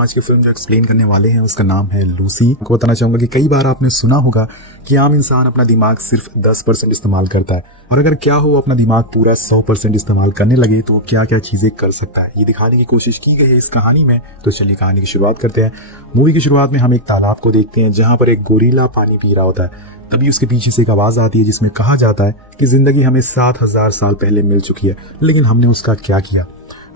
आज की फिल्म जो एक्सप्लेन करने वाले हैं उसका नाम है लूसी। आपको बताना चाहूंगा कि कई बार आपने सुना होगा कि आम इंसान अपना दिमाग सिर्फ 10% इस्तेमाल करता है, और अगर क्या हो अपना दिमाग पूरा 100% इस्तेमाल करने लगे तो वो क्या क्या चीजें कर सकता है, ये दिखाने की कोशिश की गई है इस कहानी में। तो चलिए कहानी की शुरुआत करते हैं। मूवी की शुरुआत में हम एक तालाब को देखते हैं जहाँ पर एक गोरिल्ला पानी पी रहा होता है। तभी उसके पीछे से एक आवाज आती है जिसमें कहा जाता है कि जिंदगी हमें 7000 साल पहले मिल चुकी है, लेकिन हमने उसका क्या किया।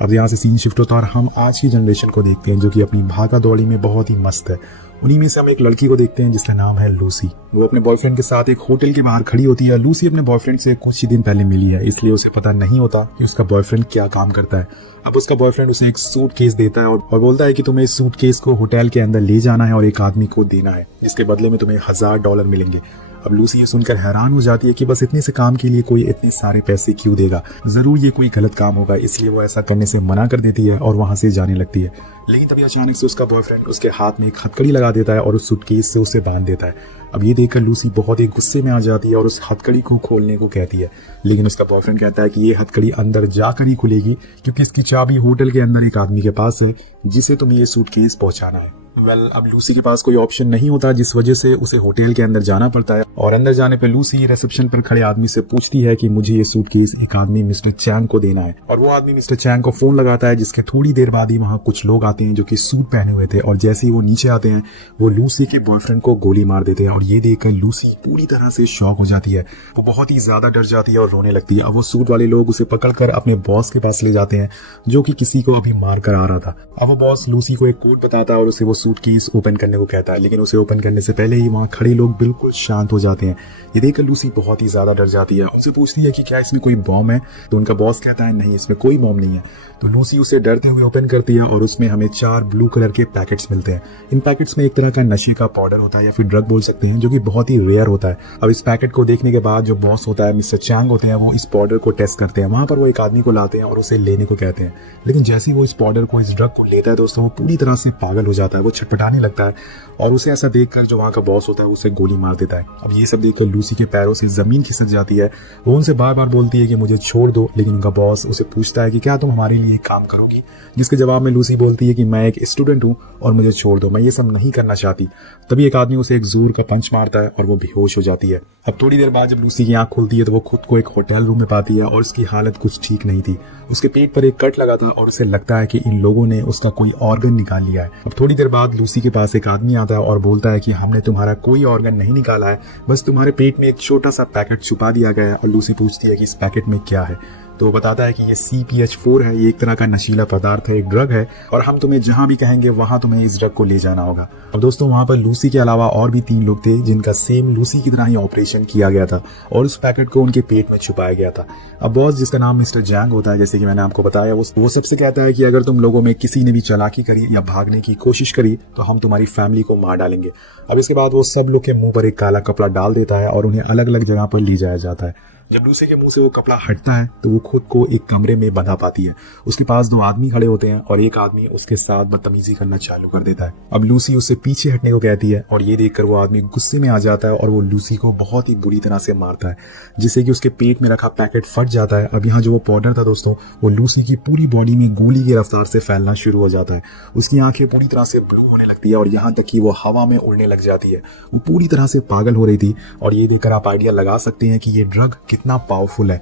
अब यहाँ से सीन शिफ्ट होता है और हम आज की जनरेशन को देखते हैं जो कि अपनी भागा दौड़ी में बहुत ही मस्त है। उन्हीं में से हम एक लड़की को देखते हैं जिसका नाम है लूसी। वो अपने बॉयफ्रेंड के साथ एक होटल के बाहर खड़ी होती है। लूसी अपने बॉयफ्रेंड से कुछ ही दिन पहले मिली है, इसलिए उसे पता नहीं होता कि उसका बॉयफ्रेंड क्या काम करता है। अब उसका बॉयफ्रेंड उसे एक सूटकेस देता है और बोलता है कि तुम्हें इस सूटकेस को होटल के अंदर ले जाना है और एक आदमी को देना है, जिसके बदले में तुम्हें $1000 मिलेंगे। अब लूसी ये सुनकर हैरान हो जाती है कि बस इतने से काम के लिए कोई इतने सारे पैसे क्यों देगा, जरूर ये कोई गलत काम होगा, इसलिए वो ऐसा करने से मना कर देती है और वहां से जाने लगती है। लेकिन तभी अचानक से उसका बॉयफ्रेंड उसके हाथ में एक हथकड़ी लगा देता है और उस सूटकेस से उसे बांध देता है। अब ये देखकर लूसी बहुत ही गुस्से में आ जाती है और उस हथकड़ी को खोलने को कहती है, लेकिन उसका बॉयफ्रेंड कहता है कि ये हथकड़ी अंदर जाकर ही खुलेगी क्योंकि इसकी चाबी होटल के अंदर एक आदमी के पास है जिसे तुम्हें ये सूटकेस पहुंचाना है। अब लूसी के पास कोई ऑप्शन नहीं होता, जिस वजह से उसे होटल के अंदर जाना पड़ता है। और अंदर जाने पे लूसी रिसेप्शन पर खड़े आदमी से पूछती है कि मुझे ये सूटकेस एक आदमी मिस्टर चैंग को देना है। और वो आदमी मिस्टर चैंग को फोन लगाता है, जिसके थोड़ी देर बाद ही वहाँ कुछ लोग आते हैं जो कि सूट पहने हुए थे, और जैसे ही वो नीचे आते हैं वो लूसी के बॉयफ्रेंड को गोली मार देते हैं। और ये देखकर लूसी पूरी तरह से शॉक हो जाती है, वो बहुत ही ज्यादा डर जाती है और रोने लगती है। अब वो सूट वाले लोग उसे पकड़कर अपने बॉस के पास ले जाते हैं जो कि किसी को अभी मार कर आ रहा था। अब वो बॉस लूसी को एक कोड बताता है और उसे वो सूटकेस ओपन करने को कहता है, लेकिन उसे ओपन करने से पहले ही वहाँ खड़े लोग बिल्कुल शांत हो जाते हैं। ये देखकर लूसी बहुत ही ज्यादा डर जाती है। उनसे पूछती है कि क्या इसमें कोई बॉम्ब है, तो उनका बॉस कहता है नहीं, इसमें कोई बॉम्ब नहीं है। तो लूसी उसे डरते हुए ओपन करती है और उसमें हमें 4 ब्लू कलर के पैकेट्स मिलते हैं। इन पैकेट्स में एक तरह का नशे का पाउडर होता है या फिर ड्रग बोल सकते हैं, जो कि बहुत ही रेयर होता है। अब इस पैकेट को देखने के बाद जो बॉस होता है मिस्टर चैंग होते हैं, वो इस पाउडर को टेस्ट करते हैं। वहां पर वो एक आदमी को लाते हैं और उसे लेने को कहते हैं, लेकिन जैसे ही वो इस पाउडर को, इस ड्रग को लेता है दोस्तों, वो पूरी तरह से पागल हो जाता है, वो छटपटाने लगता है और उसे ऐसा देखकर जो वहाँ का बॉस होता है उसे गोली मार देता है। अब ये सब देखकर लूसी के पैरों से जमीन खिसक जाती है। वो उनसे बार बार बोलती है कि मुझे छोड़ दो, लेकिन उनका बॉस उसे पूछता है कि क्या तुम हमारे लिए काम करोगी, जिसके जवाब में लूसी बोलती है कि मैं एक स्टूडेंट हूँ और मुझे छोड़ दो, मैं ये सब नहीं करना चाहती। तभी एक आदमी उसे एक जोर का पंच मारता है और वो बेहोश हो जाती है। अब थोड़ी देर बाद जब लूसी की आंख खुलती है तो वो खुद को एक होटल रूम में पाती है और उसकी हालत कुछ ठीक नहीं थी। उसके पेट पर एक कट लगा था और उसे लगता है कि इन लोगों ने उसका कोई ऑर्गन निकाल लिया है। अब थोड़ी देर बाद लूसी के पास एक आदमी आता है और बोलता है कि हमने तुम्हारा कोई ऑर्गन नहीं निकाला है, बस तुम्हारे पेट में एक छोटा सा पैकेट छुपा दिया गया है। और लूसी पूछती है कि इस पैकेट में क्या है, तो वो बताता है कि ये CPH4 है, ये एक तरह का नशीला पदार्थ है, एक ड्रग है, और हम तुम्हें जहां भी कहेंगे वहां तुम्हें इस ड्रग को ले जाना होगा। अब दोस्तों वहां पर लूसी के अलावा और भी 3 लोग थे जिनका सेम लूसी की तरह ही ऑपरेशन किया गया था और उस पैकेट को उनके पेट में छुपाया गया था। अब बॉस, जिसका नाम मिस्टर जैंग होता है, जैसे कि मैंने आपको बताया, वो सबसे कहता है कि अगर तुम लोगों में किसी ने भी चालाकी करी या भागने की कोशिश करी तो हम तुम्हारी फैमिली को मार डालेंगे। अब इसके बाद वो सब लोग के मुंह पर एक काला कपड़ा डाल देता है और उन्हें अलग अलग जगह पर ले जाया जाता है। जब लूसी के मुंह से वो कपड़ा हटता है तो वो खुद को एक कमरे में बंधा पाती है। उसके पास 2 आदमी खड़े होते हैं और एक आदमी उसके साथ बदतमीजी करना चालू कर देता है। अब लूसी उससे पीछे हटने को कहती है और ये देखकर वो आदमी गुस्से में आ जाता है और वो लूसी को बहुत ही बुरी तरह से मारता है, जिससे कि उसके पेट में रखा पैकेट फट जाता है। अब यहाँ जो वो पाउडर था दोस्तों, वो लूसी की पूरी बॉडी में गोली की रफ्तार से फैलना शुरू हो जाता है। उसकी आंखें पूरी तरह से ब्लू होने लगती है और यहाँ तक कि वो हवा में उड़ने लग जाती है। वो पूरी तरह से पागल हो रही थी और ये देखकर आप आइडिया लगा सकते हैं कि ये ड्रग कितना पावरफुल है।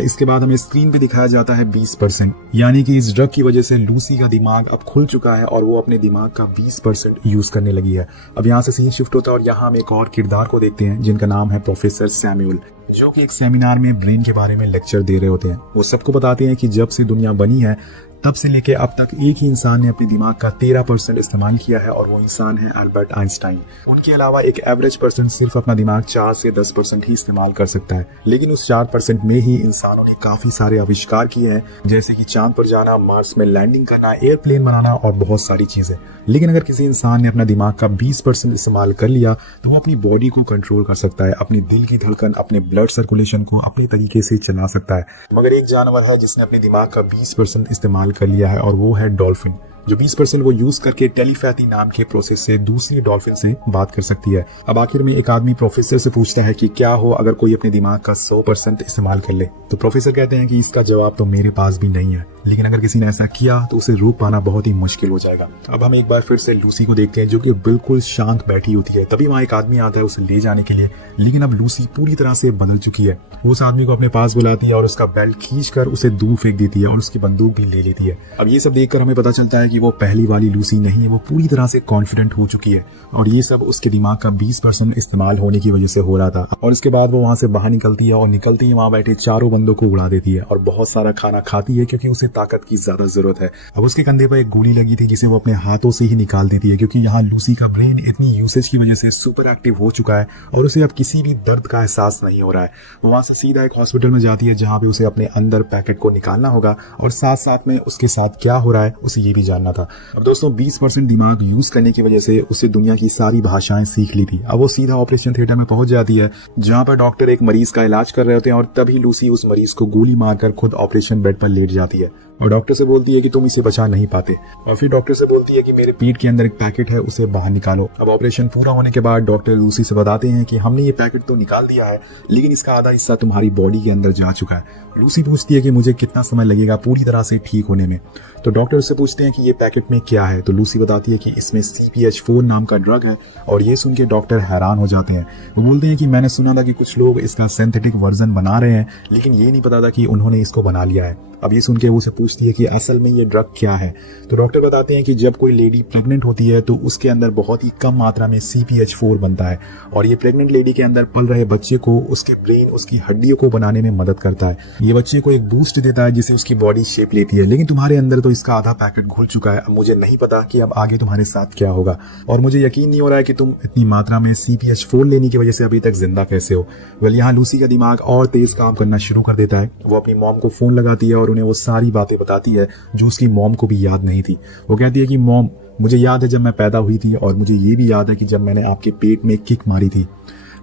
इसके बाद हमें स्क्रीन पे दिखाया जाता है 20%, यानी कि इस ड्रग की वजह से लूसी का दिमाग अब खुल चुका है और वो अपने दिमाग का 20% यूज करने लगी है। अब यहाँ से सीन शिफ्ट होता है और यहाँ हम एक और किरदार को देखते हैं जिनका नाम है प्रोफेसर सैमुअल, जो कि एक सेमिनार में ब्रेन के बारे में लेक्चर दे रहे होते हैं। वो सबको बताते हैं कि जब से दुनिया बनी है तब से लेके अब तक एक ही इंसान ने अपने दिमाग का 13% इस्तेमाल किया है और वो इंसान है अल्बर्ट आइंस्टाइन। उनके अलावा एक एवरेज पर्सन सिर्फ अपना दिमाग 4 से 10% ही इस्तेमाल कर सकता है, लेकिन उस 4% में ही इंसानों ने काफी सारे आविष्कार किए हैं, जैसे कि चांद पर जाना, मार्स में लैंडिंग करना, एयरप्लेन बनाना और बहुत सारी चीजें। लेकिन अगर किसी इंसान ने अपना दिमाग का 20% इस्तेमाल कर लिया तो वो अपनी बॉडी को कंट्रोल कर सकता है, अपने दिल की धड़कन, अपने ब्लड सर्कुलेशन को अपने तरीके से चला सकता है। मगर एक जानवर है जिसने अपने दिमाग का 20% इस्तेमाल कर लिया है और वो है डॉल्फिन। जो 20% वो यूज करके टेलीपैथी नाम के प्रोसेस से दूसरी डॉल्फिन से बात कर सकती है। अब आखिर में एक आदमी प्रोफेसर से पूछता है कि क्या हो अगर कोई अपने दिमाग का 100% इस्तेमाल कर ले। तो प्रोफेसर कहते हैं कि इसका जवाब तो मेरे पास भी नहीं है, लेकिन अगर किसी ने ऐसा किया तो उसे रोक पाना बहुत ही मुश्किल हो जाएगा। अब हम एक बार फिर से लूसी को देखते हैं जो कि बिल्कुल शांत बैठी होती है। तभी वहाँ एक आदमी आता है उसे ले जाने के लिए, लेकिन अब लूसी पूरी तरह से बदल चुकी है। वो उस आदमी को अपने पास बुलाती है और उसका बेल्ट खींचकर उसे दूर फेंक देती है और उसकी बंदूक भी ले लेती है। अब ये सब देखकर हमें पता चलता है कि वो पहली वाली लूसी नहीं है, वो पूरी तरह से कॉन्फिडेंट हो चुकी है और ये सब उसके दिमाग का 20% इस्तेमाल होने की वजह से हो रहा था। और इसके बाद वो वहाँ से बाहर निकलती है और निकलती ही वहाँ बैठे चारों बंदों को उड़ा देती है और बहुत सारा खाना खाती है क्योंकि उसे ताकत की ज्यादा जरूरत है। अब उसके कंधे पर एक गोली लगी थी जिसे वो अपने हाथों से ही निकाल देती है क्योंकि यहाँ लूसी का ब्रेन इतनी यूसेज की वजह से सुपर एक्टिव हो चुका है और उसे अब किसी भी दर्द का एहसास नहीं हो रहा है। वो वहां से सीधा एक हॉस्पिटल में जाती है जहां पे उसे अपने अंदर पैकेट को निकालना होगा और साथ साथ में उसके साथ क्या हो रहा है उसे ये भी जानना था। अब दोस्तों 20% दिमाग यूज करने की वजह से उसे दुनिया की सारी भाषाएं सीख ली थी। अब वो सीधा ऑपरेशन थिएटर में पहुंच जाती है जहां पर डॉक्टर एक मरीज का इलाज कर रहे होते हैं और तभी लूसी उस मरीज को गोली मारकर खुद ऑपरेशन बेड पर लेट जाती है और डॉक्टर से बोलती है कि तुम इसे बचा नहीं पाते। और फिर डॉक्टर से बोलती है कि मेरे पीठ के अंदर एक पैकेट है, उसे बाहर निकालो। अब ऑपरेशन पूरा होने के बाद डॉक्टर लूसी से बताते हैं कि हमने ये पैकेट तो निकाल दिया है, लेकिन इसका आधा हिस्सा तुम्हारी बॉडी के अंदर जा चुका है। लूसी पूछती है कि मुझे कितना समय लगेगा पूरी तरह से ठीक होने में। तो डॉक्टर से पूछते हैं कि ये पैकेट में क्या है। तो लूसी बताती है कि इसमें CPH4 नाम का ड्रग है और ये सुन के डॉक्टर हैरान हो जाते हैं। वो बोलते हैं कि मैंने सुना था कि कुछ लोग इसका सिंथेटिक वर्जन बना रहे हैं, लेकिन ये नहीं पता था कि उन्होंने इसको बना लिया है। अब ये सुन के वो उसे पूछती है कि असल में ये ड्रग क्या है। तो डॉक्टर बताते हैं कि जब कोई लेडी प्रेग्नेंट होती है तो उसके अंदर बहुत ही कम मात्रा में CPH4 बनता है और ये प्रेग्नेंट लेडी के अंदर पल रहे बच्चे को उसके ब्रेन, उसकी हड्डियों को बनाने में मदद करता है। ये बच्चे को एक बूस्ट देता है जिससे उसकी बॉडी शेप लेती है, लेकिन तुम्हारे अंदर तो इसका आधा पैकेट घुल चुका है। अब मुझे नहीं पता कि अब आगे तुम्हारे साथ क्या होगा और मुझे यकीन नहीं हो रहा है कि तुम इतनी मात्रा में CPH4 लेने की वजह से अभी तक जिंदा कैसे हो। वेल यहाँ लूसी का दिमाग और तेज काम करना शुरू कर देता है। वो अपनी मॉम को फोन लगाती है और उन्हें वो सारी बातें बताती है जो उसकी मॉम को भी याद नहीं थी। वो कहती है कि मॉम, मुझे याद है जब मैं पैदा हुई थी और मुझे ये भी याद है कि जब मैंने आपके पेट में किक मारी थी।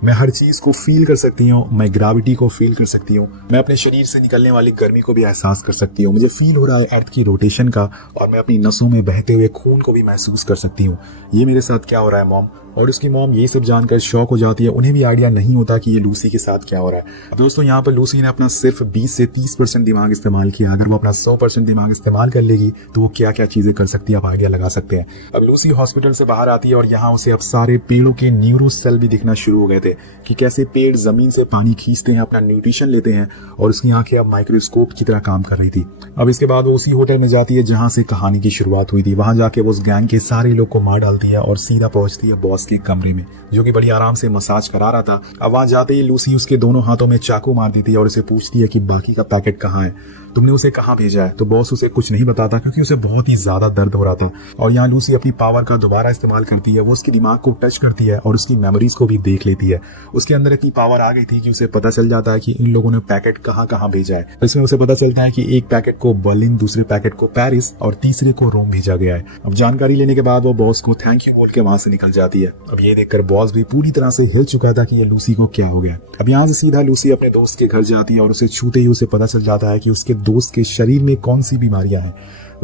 मैं हर चीज को फील कर सकती हूँ, मैं ग्रेविटी को फील कर सकती हूँ, मैं अपने शरीर से निकलने वाली गर्मी को भी एहसास कर सकती हूँ। मुझे फील हो रहा है अर्थ की रोटेशन का और मैं अपनी नसों में बहते हुए खून को भी महसूस कर सकती हूँ। ये मेरे साथ क्या हो रहा है मॉम। और उसकी मॉम ये सब जानकर शॉक हो जाती है। उन्हें भी आइडिया नहीं होता कि ये लूसी के साथ क्या हो रहा है। अब दोस्तों यहाँ पर लूसी ने अपना सिर्फ 20 से 30% दिमाग इस्तेमाल किया। अगर वो अपना 100% दिमाग इस्तेमाल कर लेगी तो वो क्या क्या चीजें कर सकती है, आप आइडिया लगा सकते हैं। अब लूसी हॉस्पिटल से बाहर आती है और यहाँ उसे अब सारे पेड़ों के न्यूरो सेल भी दिखना शुरू हो गए थे कि कैसे पेड़ जमीन से पानी खींचते हैं, अपना न्यूट्रिशन लेते हैं और उसकी आंखें अब माइक्रोस्कोप की तरह काम कर रही थी। अब इसके बाद वो उसी होटल में जाती है जहां से कहानी की शुरुआत हुई थी। वहां जाके वो उस गैंग के सारे लोग को मार डालती है और सीधा पहुंचती है बॉस के कमरे में जो कि बड़ी आराम से मसाज करा रहा था। अब वहां जाते ही लूसी उसके दोनों हाथों में चाकू मार देती है और उसे पूछती है कि बाकी का पैकेट कहाँ है, तुमने उसे कहाँ भेजा है। तो बॉस उसे कुछ नहीं बताता क्योंकि उसे बहुत ही ज्यादा दर्द हो रहा था। और यहाँ लूसी अपनी पावर का दोबारा इस्तेमाल करती है। वो उसके दिमाग को टच करती है और उसकी मेमोरीज को भी देख लेती है। उसके अंदर इतनी पावर आ गई थी कि उसे पता चल जाता है कि इन लोगों ने पैकेट कहाँ कहाँ भेजा है। इसमें उसे पता चलता है कि एक पैकेट को बर्लिन, दूसरे पैकेट को पेरिस और तीसरे को रोम भेजा गया है। अब जानकारी लेने के बाद वो बॉस को थैंक यू बोल के वहां से निकल जाती है। अब ये देखकर बॉस भी पूरी तरह से हिल चुका था कि ये लूसी को क्या हो गया। अब यहाँ से सीधा लूसी अपने दोस्त के घर जाती है और उसे छूते ही उसे पता चल जाता है कि उसके दोस्त के शरीर में कौन सी बीमारियां हैं।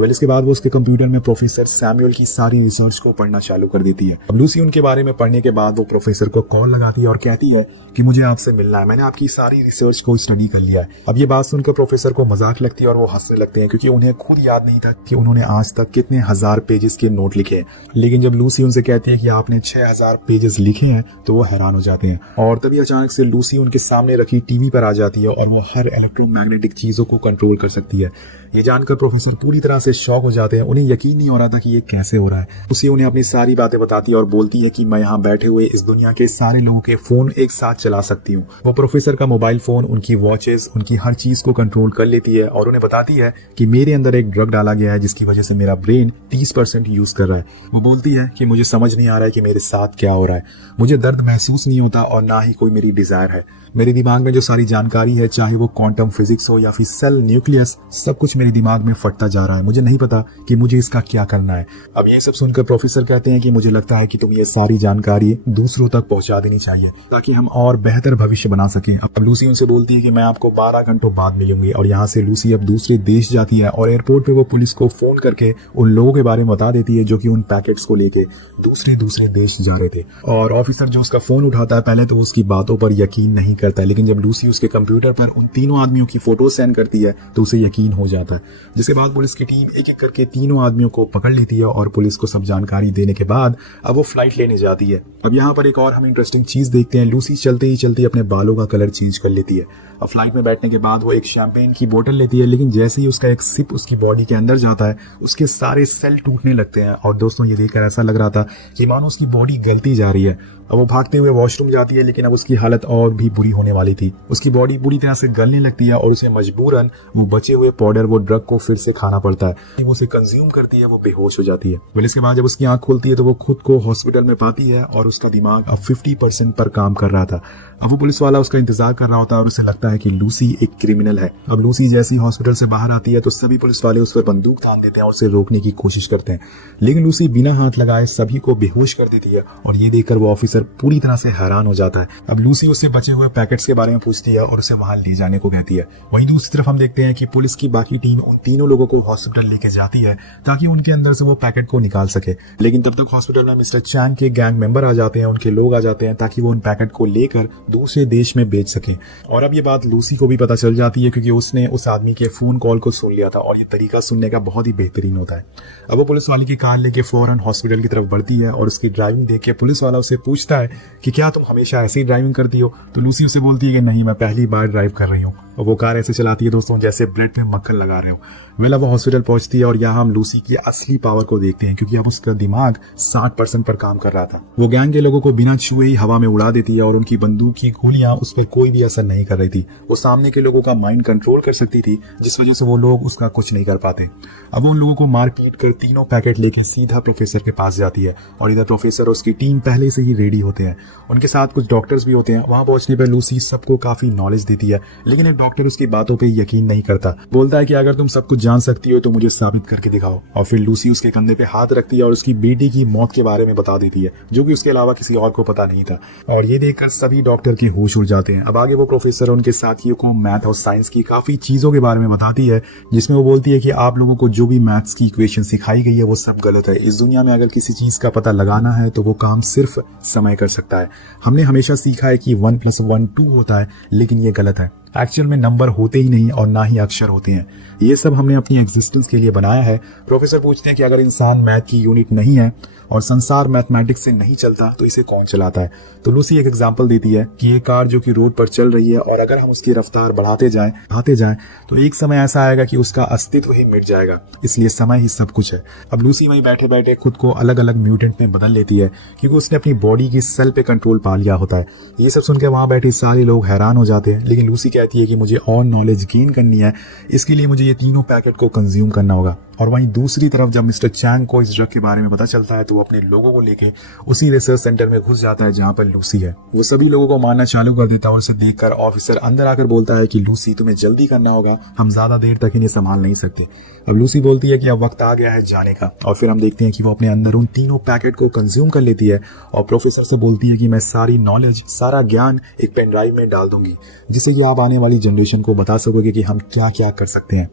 इसके बाद वो उसके कंप्यूटर में प्रोफेसर सैमुअल की सारी रिसर्च को पढ़ना चालू कर देती है। अब लूसी उनके बारे में पढ़ने के बाद वो प्रोफेसर को कॉल लगाती है और कहती है कि मुझे आपसे मिलना है, मैंने आपकी सारी रिसर्च को स्टडी कर लिया है। अब ये बात सुनकर प्रोफेसर को मजाक लगती है और वो हंसने लगते हैं क्योंकि उन्हें खुद याद नहीं था कि उन्होंने आज तक कितने हजार पेजेस के नोट लिखे हैं। लेकिन जब लूसी उनसे कहती है कि आपने 6000 पेजेस लिखे हैं तो वो हैरान हो जाते हैं। और तभी अचानक से लूसी उनके सामने रखी टीवी पर आ जाती है और वो हर इलेक्ट्रोमैग्नेटिक चीजों को कंट्रोल कर सकती है। ये जानकर प्रोफेसर पूरी तरह से शॉक हो जाते हैं। उन्हें यकीन नहीं हो रहा था कि ये कैसे हो रहा है। उसे उन्हें अपनी सारी बातें बताती है और बोलती है कि मैं यहाँ बैठे हुए इस दुनिया के सारे लोगों के फोन एक साथ चला सकती हूँ। वो प्रोफेसर का मोबाइल फोन, उनकी वॉचेस, उनकी हर चीज को कंट्रोल कर लेती है और उन्हें बताती है कि मेरे अंदर एक ड्रग डाला गया है जिसकी वजह से मेरा ब्रेन 30% यूज कर रहा है। वो बोलती है कि मुझे समझ नहीं आ रहा है कि मेरे साथ क्या हो रहा है, मुझे दर्द महसूस नहीं होता और ना ही कोई मेरी डिजायर है। मेरे दिमाग में जो सारी जानकारी है, चाहे वो क्वांटम फिजिक्स हो या फिर सेल न्यूक्लियस, सब कुछ मेरे दिमाग में फटता जा रहा है। मुझे नहीं पता कि मुझे इसका क्या करना है। अब ये सब सुनकर प्रोफेसर कहते हैं कि मुझे लगता है कि तुम ये सारी जानकारी दूसरों तक पहुंचा देनी चाहिए ताकि हम और बेहतर भविष्य बना सकें। अब लूसी उनसे बोलती है कि मैं आपको 12 घंटों बाद मिलूंगी, और यहाँ से लूसी अब दूसरे देश जाती है और एयरपोर्ट पे वो पुलिस को फोन करके उन लोगों के बारे में बता देती है जो कि उन पैकेट्स को लेके दूसरे देश जा रहे थे। और ऑफिसर जो उसका फोन उठाता है पहले तो उसकी बातों पर यकीन नहीं करता है, लेकिन जब लूसी उसके कंप्यूटर पर उन तीनों आदमियों की फोटो सेंड करती है तो उसे यकीन हो जाता है। जिसके बाद पुलिस की टीम एक एक करके तीनों आदमियों को पकड़ लेती है और पुलिस को सब जानकारी देने के बाद अब वो फ्लाइट लेने जाती है। अब यहाँ पर एक और हम इंटरेस्टिंग चीज देखते हैं, लूसी चलते ही चलते अपने बालों का कलर चेंज कर लेती है। अब फ्लाइट में बैठने के बाद वो एक शैंपेन की बोतल लेती है, लेकिन जैसे ही उसका एक सिप उसकी बॉडी के अंदर जाता है उसके सारे सेल टूटने लगते हैं। और दोस्तों ये देखकर ऐसा लग रहा था कि मानो उसकी बॉडी गलती जा रही है। अब वो भागते हुए वॉशरूम जाती है, लेकिन अब उसकी हालत और भी बुरी होने वाली थी। उसकी बॉडी पूरी तरह से गलने लगती है और उसे मजबूरन वो बचे हुए पाउडर वो ड्रग को फिर से खाना पड़ता है। वो उसे कंज्यूम करती है, वो बेहोश हो जाती है। फिर इसके बाद जब उसकी आंख खुलती है तो वो खुद को हॉस्पिटल में पाती है और उसका दिमाग अब 50% पर काम कर रहा था। अब वो पुलिस वाला उसका इंतजार कर रहा होता है और उसे लगता है कि लूसी एक क्रिमिनल है। अब लूसी जैसी हॉस्पिटल से बाहर आती है तो सभी पुलिस वाले उस पर बंदूक तान देते हैं और उसे रोकने की कोशिश करते हैं, लेकिन लूसी बिना हाथ लगाए सभी को बेहोश कर देती है। और ये देखकर वो ऑफिसर पूरी तरह से हैरान हो जाता है। अब लूसी उससे बचे हुए पैकेट्स के बारे में पूछती है और उसे वहां ले जाने को कहती है। वहीं दूसरी तरफ हम देखते हैं कि पुलिस की बाकी टीम उन तीनों लोगों को हॉस्पिटल लेके जाती है ताकि उनके अंदर से वो पैकेट को निकाल सके, लेकिन तब तक हॉस्पिटल में मिस्टर चैंग के गैंग मेंबर आ जाते हैं, उनके लोग आ जाते हैं ताकि वो उन पैकेट को लेकर दूसरे देश में बेच सके। और अब ये बात लूसी को भी पता चल जाती है क्योंकि उसने उस आदमी के फोन कॉल को सुन लिया था और ये तरीका सुनने का बहुत ही बेहतरीन होता है। अब वो पुलिस वाली की कार लेके फौरन हॉस्पिटल की तरफ बढ़ती है और उसकी ड्राइविंग देख के पुलिस वाला उसे पूछता है कि क्या तुम हमेशा ऐसे ही ड्राइविंग करती हो? तो लूसी उसे बोलती है कि नहीं, मैं पहली बार ड्राइव कर रही हूँ। और वो कार ऐसे चलाती है दोस्तों जैसे ब्रेड में मक्खन लगा रहे हो। वेल अब वो हॉस्पिटल पहुंचती है और यहाँ हम लूसी की असली पावर को देखते हैं क्योंकि अब उसका दिमाग 60% पर काम कर रहा था। वो गैंग के लोगों को बिना छुए ही हवा में उड़ा देती है और उनकी बंदूक की गोलियां उस पर कोई भी असर नहीं कर रही थी। वो सामने के लोगों का माइंड कंट्रोल कर सकती थी, जिस वजह से वो लोग उसका कुछ नहीं कर पाते। अब वो उन लोगों को मार पीट कर तीनों पैकेट लेके सीधा प्रोफेसर के पास जाती है और इधर प्रोफेसर और उसकी टीम पहले से ही रेडी होते हैं। उनके साथ कुछ डॉक्टर्स भी होते हैं। वहां पहुंचने पर लूसी सबको काफी नॉलेज देती है, लेकिन एक डॉक्टर उसकी बातों पे यकीन नहीं करता। बोलता है कि अगर तुम सब कुछ जान सकती हो तो मुझे साबित करके दिखाओ। और फिर लूसी उसके कंधे पे हाथ रखती है और उसकी बेटी की मौत के बारे में बता देती है, जो कि उसके अलावा किसी और को पता नहीं था। और ये देखकर सभी डॉक्टर के होश उड़ जाते हैं। अब आगे वो प्रोफेसर और उनके साथियों को मैथ और साइंस की काफी चीजों के बारे में बताती है, जिसमें वो बोलती है कि आप लोगों को जो भी मैथ्स की इक्वेशन सिखाई गई है वो सब गलत है। इस दुनिया में अगर किसी चीज का पता लगाना है तो वो काम सिर्फ समय कर सकता है। हमने हमेशा सीखा है कि 1 + 1 2 होता है, लेकिन ये गलत है। एक्चुअल में नंबर होते ही नहीं और ना ही अक्षर होते हैं। ये सब हमने अपनी एग्जिस्टेंस के लिए बनाया है। प्रोफेसर पूछते हैं कि अगर इंसान मैथ की यूनिट नहीं है और संसार मैथमेटिक्स से नहीं चलता तो इसे कौन चलाता है? तो लूसी एक एग्जांपल देती है कि ये कार जो कि रोड पर चल रही है और अगर हम उसकी रफ्तार बढ़ाते जाएं तो एक समय ऐसा आएगा कि उसका अस्तित्व ही मिट जाएगा। इसलिए समय ही सब कुछ है। अब लूसी वहीं बैठे बैठे खुद को अलग अलग म्यूटेंट में बदल लेती है क्योंकि उसने अपनी बॉडी की सेल पे कंट्रोल पा लिया होता है। ये सब सुनकर वहां बैठे सारे लोग हैरान हो जाते हैं, लेकिन लूसी कहती है कि मुझे और नॉलेज गेन करनी है, इसके लिए मुझे ये तीनों पैकेट को कंज्यूम करना होगा। और वहीं दूसरी तरफ जब मिस्टर चैंग को इस ड्रग के बारे में पता चलता है तो वो अपने लोगों को लेके उसी रिसर्च सेंटर में घुस जाता है जहां पर लूसी है। वो सभी लोगों को मारना चालू कर देता है और उसे देखकर ऑफिसर अंदर आकर बोलता है कि लूसी तुम्हें जल्दी करना होगा, हम ज्यादा देर तक इन्हें संभाल नहीं सकते। अब लूसी बोलती है कि अब वक्त आ गया है जाने का। और फिर हम देखते हैं कि वो अपने अंदर उन तीनों पैकेट को कंज्यूम कर लेती है और प्रोफेसर से बोलती है कि मैं सारी नॉलेज, सारा ज्ञान एक पेन ड्राइव में डाल दूंगी, जिससे कि आप आने वाली जनरेशन को बता सकोगे कि हम क्या क्या कर सकते हैं।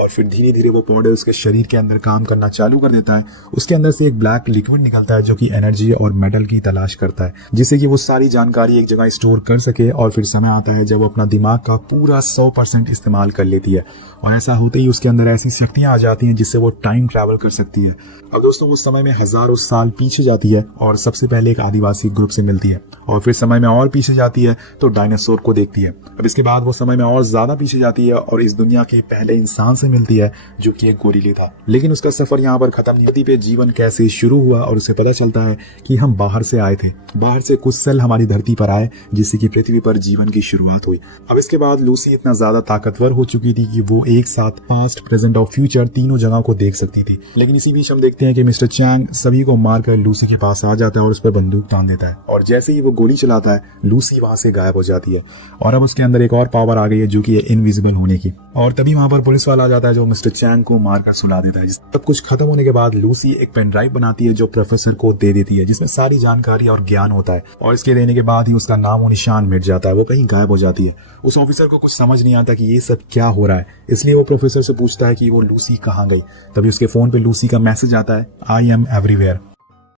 और फिर धीरे धीरे वो पाउडर उसके शरीर के अंदर काम करना चालू कर देता है। उसके अंदर से एक ब्लैक लिक्विड निकलता है जो कि एनर्जी और मेटल की तलाश करता है, जिससे कि वो सारी जानकारी एक जगह स्टोर कर सके। और फिर समय आता है जब वो अपना दिमाग का पूरा 100% इस्तेमाल कर लेती है और ऐसा होते ही उसके अंदर ऐसी शक्तियां आ जाती हैं जिससे वो टाइम ट्रैवल कर सकती है। अब दोस्तों उस समय में हजारों साल पीछे जाती है और सबसे पहले एक आदिवासी ग्रुप से मिलती है और फिर समय में और पीछे जाती है तो डायनासोर को देखती है। अब इसके बाद वो समय में और ज्यादा पीछे जाती है और इस दुनिया के पहले इंसान से मिलती है जो कि एक गोरिल्ला था। लेकिन उसका सफर यहाँ पर खत्म नहीं। धरती पे जीवन कैसे शुरू हुआ और उसे पता चलता है कि हम बाहर से आए थे, बाहर से कुछ सेल हमारी धरती पर आए जिससे कि पृथ्वी पर जीवन की शुरुआत हुई। अब इसके बाद लूसी इतना ज्यादा ताकतवर हो चुकी थी कि वो एक साथ पास्ट, प्रेजेंट और फ्यूचर तीनों जगह को देख सकती थी। लेकिन इसी बीच हम देखते हैं कि मिस्टर चैंग सभी को मारकर लूसी के पास आ जाता है और उस पर बंदूक तान देता है और जैसे ही वो गोली चलाता है लूसी वहां से गायब हो जाती है। और अब उसके अंदर एक और पावर आ गई है जो कि है इनविजिबल होने की। और तभी वहां पर पुलिस वाला आ जाता है जो मिस्टर चैंग को मारकर सुला देता है। सब कुछ खत्म होने के बाद लूसी एक पेन ड्राइव बनाती है जो प्रोफेसर को दे देती है, जिसमें सारी जानकारी और ज्ञान होता है, और इसके देने के बाद ही उसका नाम और निशान मिट जाता है, वो कहीं गायब हो जाती है। उस ऑफिसर को कुछ समझ नहीं आता कि ये सब क्या हो रहा है, इसलिए वो प्रोफेसर से पूछता है कि वो लूसी कहाँ गई। तभी उसके फोन पे लूसी का मैसेज आता है, आई एम एवरीवेयर।